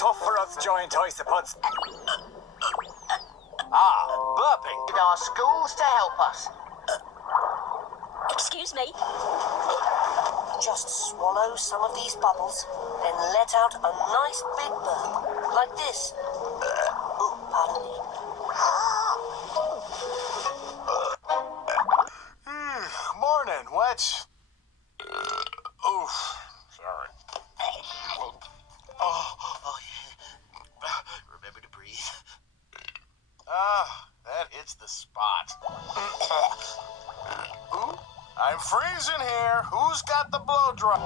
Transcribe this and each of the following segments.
tough for us giant isopods. Burping. With our schools to help us. Excuse me? Just swallow some of these bubbles, then let out a nice big burp, like this. Ooh, pardon me. Morning, what? Sorry. Oh, yeah. Remember to breathe. That hits the spot. Ooh, I'm freezing here. Who's got the blow dry?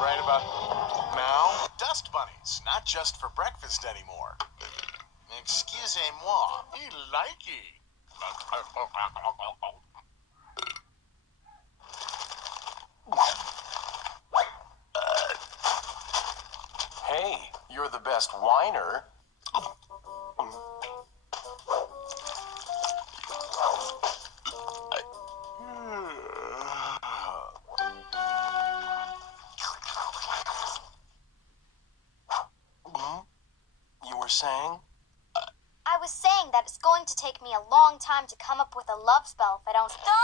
Right about now? Dust bunnies, not just for breakfast anymore. Excusez-moi. He likey. Hey, you're the best whiner. You were saying? I was saying that it's going to take me a long time to come up with a love spell if I don't stop!